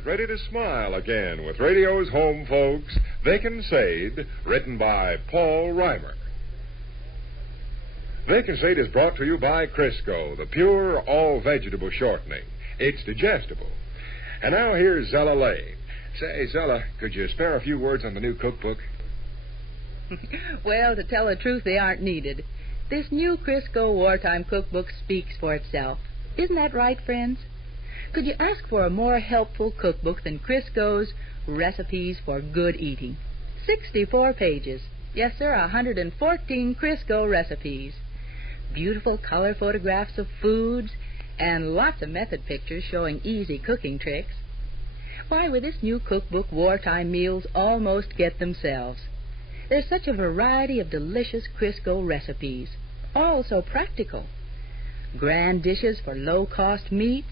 get ready to smile again with radio's home folks, Vic and Sade, written by Paul Reimer. Vic and Sade is brought to you by Crisco, the pure all-vegetable shortening. It's digestible. And now here's Zella Lane. Say, Zella, could you spare a few words on the new cookbook? Well, to tell the truth, they aren't needed. This new Crisco wartime cookbook speaks for itself. Isn't that right, friends? Could you ask for a more helpful cookbook than Crisco's Recipes for Good Eating? 64 pages. Yes, sir, 114 Crisco recipes. Beautiful color photographs of foods and lots of method pictures showing easy cooking tricks. Why, with this new cookbook, wartime meals almost get themselves. There's such a variety of delicious Crisco recipes, all so practical. Grand dishes for low-cost meats,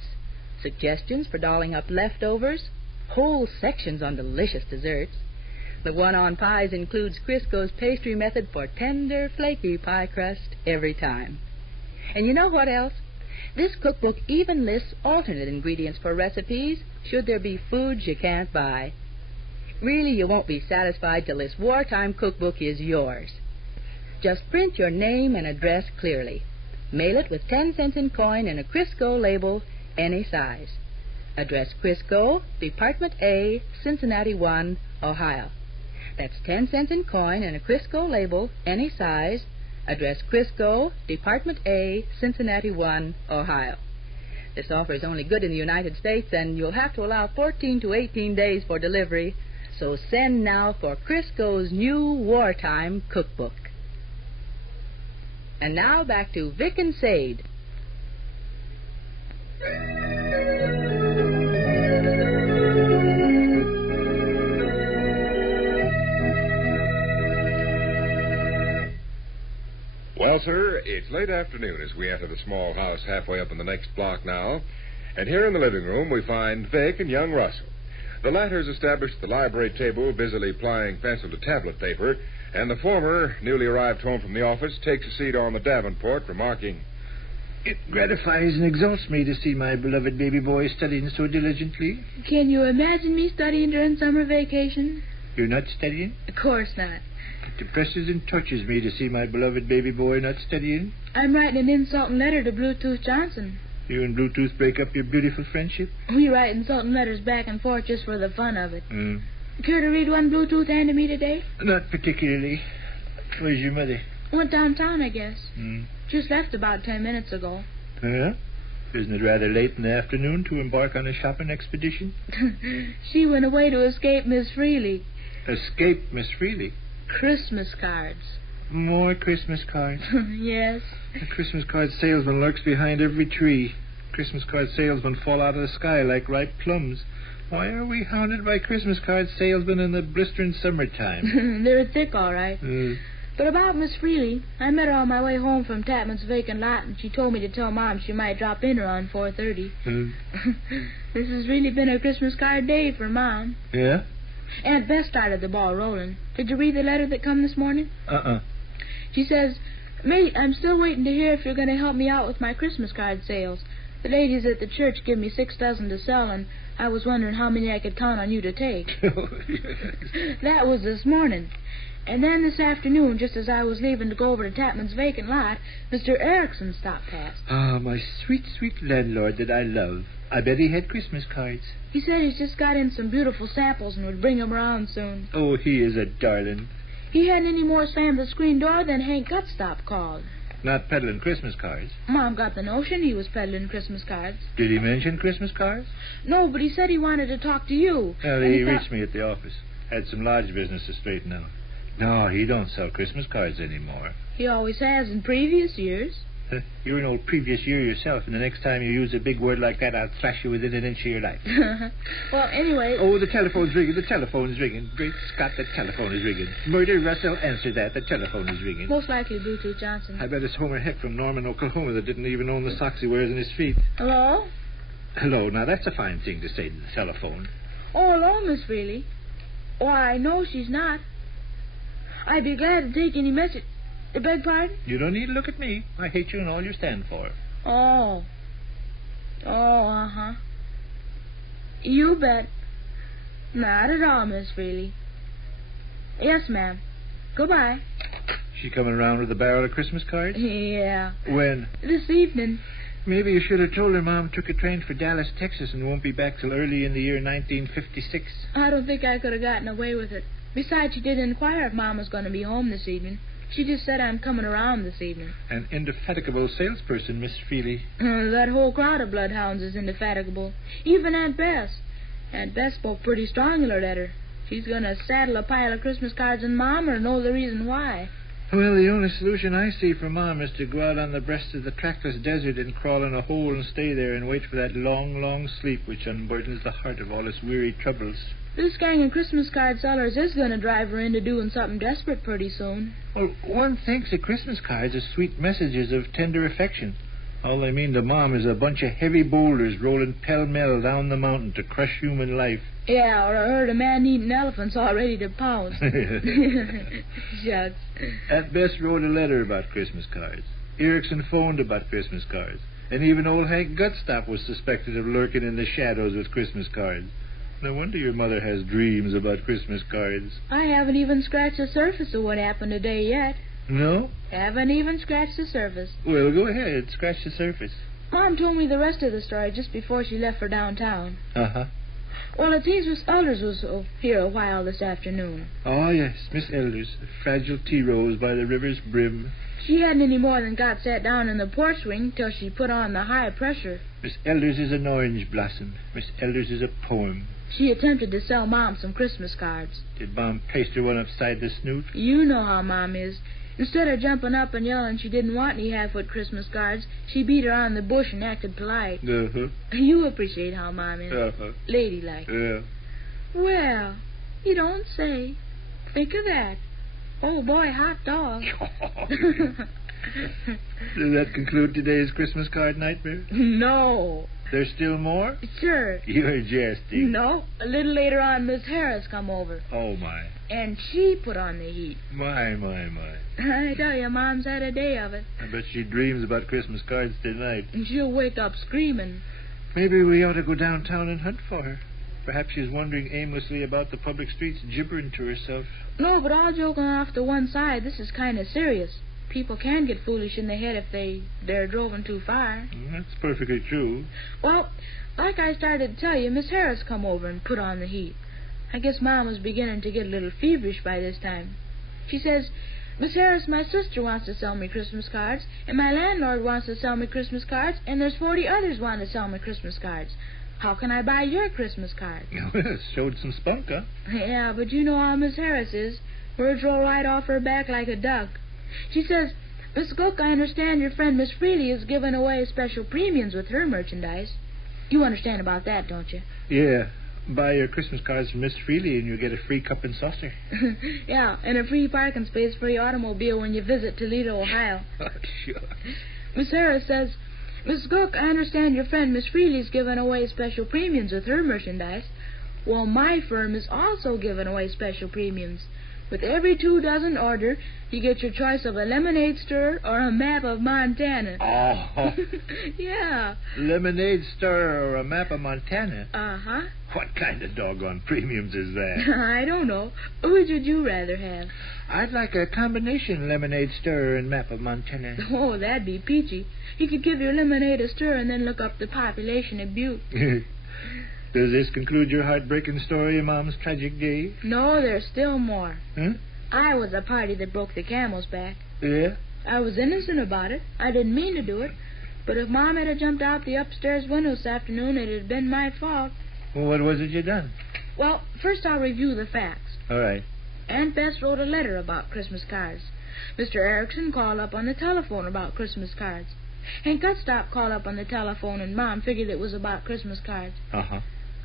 suggestions for dolling up leftovers, whole sections on delicious desserts. The one on pies includes Crisco's pastry method for tender, flaky pie crust every time. And you know what else? This cookbook even lists alternate ingredients for recipes should there be foods you can't buy. Really, you won't be satisfied till this wartime cookbook is yours. Just print your name and address clearly. Mail it with 10 cents in coin and a Crisco label, any size. Address Crisco, Department A, Cincinnati 1, Ohio. That's 10 cents in coin and a Crisco label, any size. Address Crisco, Department A, Cincinnati 1, Ohio. This offer is only good in the United States, and you'll have to allow 14 to 18 days for delivery. So send now for Crisco's new wartime cookbook. And now back to Vic and Sade. Well, sir, it's late afternoon as we enter the small house halfway up in the next block now. And here in the living room we find Vic and young Russell. The latter's established at the library table, busily plying pencil to tablet paper, and the former, newly arrived home from the office, takes a seat on the Davenport, remarking, "It gratifies and exalts me to see my beloved baby boy studying so diligently." Can you imagine me studying during summer vacation? You're not studying? Of course not. It depresses and touches me to see my beloved baby boy not studying. I'm writing an insulting letter to Bluetooth Johnson. You and Bluetooth break up your beautiful friendship? We write insulting letters back and forth just for the fun of it. Mm. Care to read one Bluetooth handed me today? Not particularly. Where's your mother? Went downtown, I guess. Mm. Just left about 10 minutes ago. Yeah? Isn't it rather late in the afternoon to embark on a shopping expedition? She went away to escape Miss Freely. Escape Miss Freely? Christmas cards. More Christmas cards. Yes. The Christmas card salesman lurks behind every tree. Christmas card salesmen fall out of the sky like ripe plums. Why are we hounded by Christmas card salesmen in the blistering summertime? They're thick, all right. But about Miss Freely, I met her on my way home from Tapman's vacant lot, and she told me to tell Mom she might drop in around 4:30. This has really been a Christmas card day for Mom. Yeah? Aunt Bess started the ball rolling. Did you read the letter that come this morning? She says, "Mate, I'm still waiting to hear if you're going to help me out with my Christmas card sales. The ladies at the church give me 6 dozen to sell, and I was wondering how many I could count on you to take." That was this morning. And then this afternoon, just as I was leaving to go over to Tapman's vacant lot, Mr. Erickson stopped past. Ah, my sweet, sweet landlord that I love. I bet he had Christmas cards. He said he's just got in some beautiful samples and would bring them around soon. Oh, he is a darling. He hadn't any more slammed the screen door than Hank Gutstop called. Not peddling Christmas cards. Mom got the notion he was peddling Christmas cards. Did he mention Christmas cards? No, but he said he wanted to talk to you. Well, he reached me at the office. Had some lodge business to straighten out. No, he don't sell Christmas cards anymore. He always has in previous years. You're an old previous year yourself, and the next time you use a big word like that, I'll thrash you within an inch of your life. Well, anyway... Oh, the telephone's ringing. The telephone's ringing. Great Scott, the telephone is ringing. Murder, Russell, answer that. The telephone is ringing. Most likely Bluetooth Johnson. I bet it's Homer Heck from Norman, Oklahoma that didn't even own the socks he wears in his feet. Hello? Hello. Now, that's a fine thing to say to the telephone. Oh, hello, Miss Freely. Why, no, she's not. I'd be glad to take any message... Beg pardon? You don't need to look at me. I hate you and all you stand for. Oh. Oh, uh-huh. You bet. Not at all, Miss Freely. Yes, ma'am. Goodbye. She coming around with a barrel of Christmas cards? Yeah. When? This evening. Maybe you should have told her Mom took a train for Dallas, Texas, and won't be back till early in the year 1956. I don't think I could have gotten away with it. Besides, she did inquire if Mom was going to be home this evening. She just said I'm coming around this evening. An indefatigable salesperson, Miss Freely. That whole crowd of bloodhounds is indefatigable. Even Aunt Bess. Aunt Bess spoke pretty strong in her letter. She's going to saddle a pile of Christmas cards and Mom or know the reason why. Well, the only solution I see for Mom is to go out on the breast of the trackless desert and crawl in a hole and stay there and wait for that long, long sleep which unburdens the heart of all its weary troubles. This gang of Christmas card sellers is going to drive her into doing something desperate pretty soon. Well, one thinks that Christmas cards are sweet messages of tender affection. All they mean to Mom is a bunch of heavy boulders rolling pell-mell down the mountain to crush human life. Yeah, or I heard a man-eating elephant's all ready to pounce. Shucks. Aunt Bess wrote a letter about Christmas cards. Erickson phoned about Christmas cards. And even old Hank Gutstop was suspected of lurking in the shadows with Christmas cards. No wonder your mother has dreams about Christmas cards. I haven't even scratched the surface of what happened today yet. No? Haven't even scratched the surface. Well, go ahead. Scratch the surface. Mom told me the rest of the story just before she left for downtown. Uh-huh. Well, it seems Miss Elders was here a while this afternoon. Oh, yes, Miss Elders, a fragile tea rose by the river's brim. She hadn't any more than got sat down in the porch swing till she put on the high pressure. Miss Elders is an orange blossom. Miss Elders is a poem. She attempted to sell Mom some Christmas cards. Did Mom paste her one upside the snoot? You know how Mom is. Instead of jumping up and yelling she didn't want any half-foot Christmas cards, she beat her on the bush and acted polite. Uh-huh. You appreciate how Mom is. Uh-huh. Ladylike. Yeah. Well, you don't say. Think of that. Oh, boy, hot dog. Does that conclude today's Christmas card nightmare? No. There's still more? Sure. You're jesting. No. A little later on, Miss Harris come over. Oh, my. And she put on the heat. My. I tell you, Mom's had a day of it. I bet she dreams about Christmas cards tonight. And she'll wake up screaming. Maybe we ought to go downtown and hunt for her. Perhaps she's wandering aimlessly about the public streets, gibbering to herself. No, but all joking off to one side, this is kind of serious. People can get foolish in the head if they're driven too far. That's perfectly true. Well, like I started to tell you, Miss Harris come over and put on the heat. I guess Mom was beginning to get a little feverish by this time. She says, Miss Harris, my sister wants to sell me Christmas cards, and my landlord wants to sell me Christmas cards, and there's 40 others want to sell me Christmas cards. How can I buy your Christmas card? Well, showed some spunk, huh? Yeah, but you know how Miss Harris is. Words roll right off her back like a duck. She says, Miss Cook, I understand your friend Miss Freely is giving away special premiums with her merchandise. You understand about that, don't you? Yeah. Buy your Christmas cards from Miss Freely and you'll get a free cup and saucer. Yeah, and a free parking space for your automobile when you visit Toledo, Ohio. Sure. Miss Harris says, Miss Cook, I understand your friend Miss Freely's giving away special premiums with her merchandise. Well, my firm is also giving away special premiums. With every 2 dozen order, you get your choice of a lemonade stirrer or a map of Montana. Oh. Yeah. Lemonade stirrer or a map of Montana? Uh-huh. What kind of doggone premiums is that? I don't know. Which would you rather have? I'd like a combination lemonade stirrer and map of Montana. Oh, that'd be peachy. You could give your lemonade a stir and then look up the population of Butte. Does this conclude your heartbreaking story of Mom's tragic day? No, there's still more. Huh? I was the party that broke the camel's back. Yeah? I was innocent about it. I didn't mean to do it. But if Mom had jumped out the upstairs window this afternoon, it'd have been my fault. Well, what was it you done? Well, first I'll review the facts. All right. Aunt Bess wrote a letter about Christmas cards. Mr. Erickson called up on the telephone about Christmas cards. Hank Gutstop called up on the telephone, and Mom figured it was about Christmas cards. Uh-huh.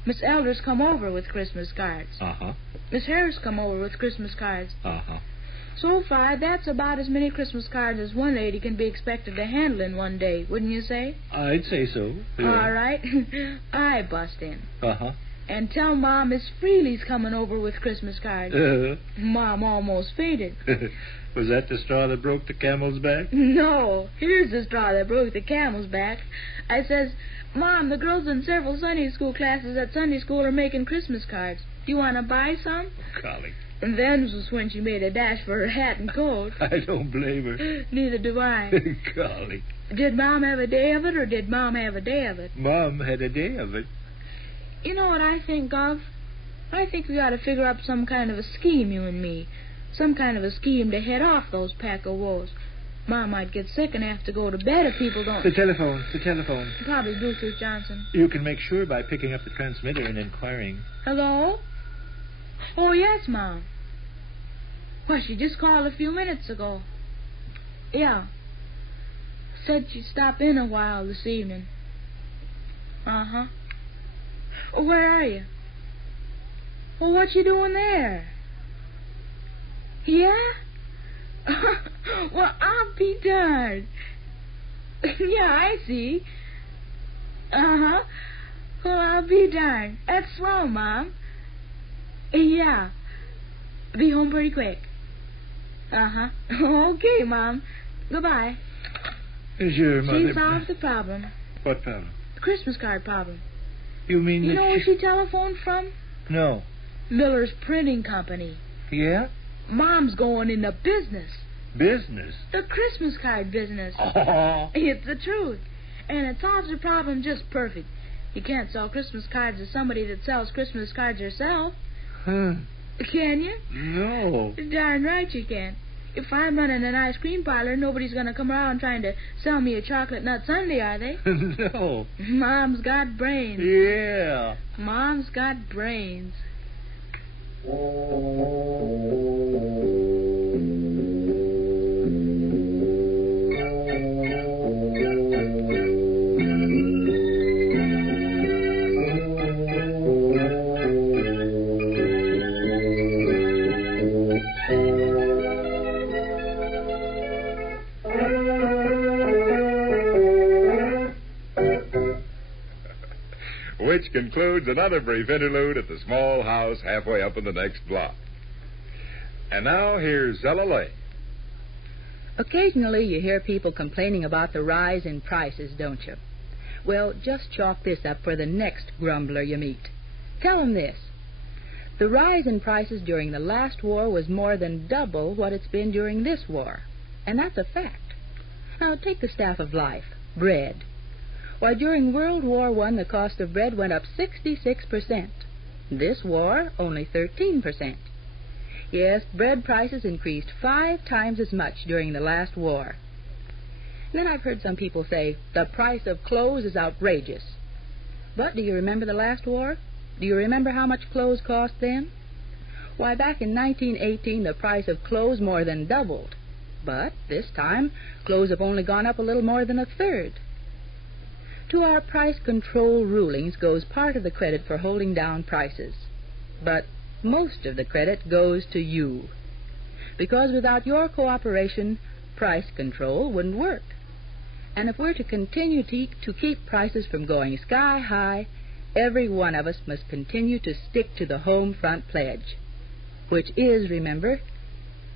Miss Elders come over with Christmas cards. Uh-huh. Miss Harris come over with Christmas cards. Uh-huh. So far, that's about as many Christmas cards as one lady can be expected to handle in one day, wouldn't you say? I'd say so. Yeah. All right. I bust in. Uh-huh. And tell Mom Miss Freely's coming over with Christmas cards. Mom almost fainted. Was that the straw that broke the camel's back? No. Here's the straw that broke the camel's back. I says, Mom, the girls in several Sunday school classes at Sunday school are making Christmas cards. You want to buy some? Golly. And then was when she made a dash for her hat and coat. I don't blame her. Neither do I. Golly. Did Mom have a day of it, or did Mom have a day of it? Mom had a day of it. You know what I think of? I think we ought to figure up some kind of a scheme, you and me. Some kind of a scheme to head off those pack of wolves. Mom might get sick and have to go to bed if people don't... The telephone. Probably Bluetooth, Johnson. You can make sure by picking up the transmitter and inquiring. Hello? Oh, yes, Mom. Well, she just called a few minutes ago. Yeah. Said she'd stop in a while this evening. Uh-huh. Where are you? Well, what you doing there? Yeah? Well, I'll be darned. Yeah, I see. Uh-huh. Well, I'll be darned. That's swell, Mom. Yeah. Be home pretty quick. Uh-huh. Okay, Mom. Goodbye. Is your mother... She solved the problem. What problem? The Christmas card problem. You mean You know where she telephoned from? No. Miller's Printing Company. Yeah? Mom's going into business. Business? The Christmas card business. Oh. It's the truth. And it solves the problem just perfect. You can't sell Christmas cards to somebody that sells Christmas cards herself. Huh. Can you? No. Darn right you can. If I'm running an ice cream parlor, nobody's going to come around trying to sell me a chocolate nut sundae, are they? No. Mom's got brains. Yeah. Mom's got brains. Which concludes another brief interlude at the small house halfway up in the next block. And now here's Zella Lane. Occasionally you hear people complaining about the rise in prices, don't you? Well, just chalk this up for the next grumbler you meet. Tell them this. The rise in prices during the last war was more than double what it's been during this war. And that's a fact. Now, take the staff of life, bread. Why, during World War I, the cost of bread went up 66%. This war, only 13%. Yes, bread prices increased 5 times as much during the last war. And then I've heard some people say, the price of clothes is outrageous. But do you remember the last war? Do you remember how much clothes cost then? Why, back in 1918, the price of clothes more than doubled. But this time, clothes have only gone up a little more than a third. To our price control rulings goes part of the credit for holding down prices. But most of the credit goes to you. Because without your cooperation, price control wouldn't work. And if we're to continue to keep prices from going sky high, every one of us must continue to stick to the home front pledge, which is, remember,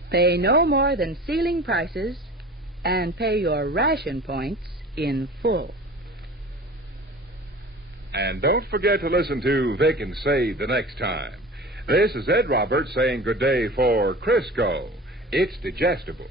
pay no more than ceiling prices and pay your ration points in full. And don't forget to listen to Vic and Sade the next time. This is Ed Roberts saying good day for Crisco. It's digestible.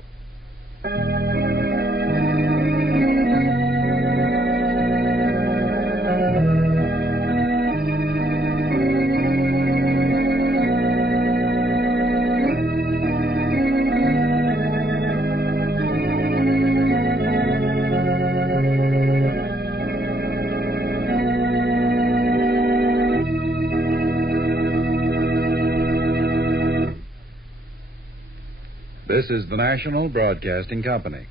This is the National Broadcasting Company.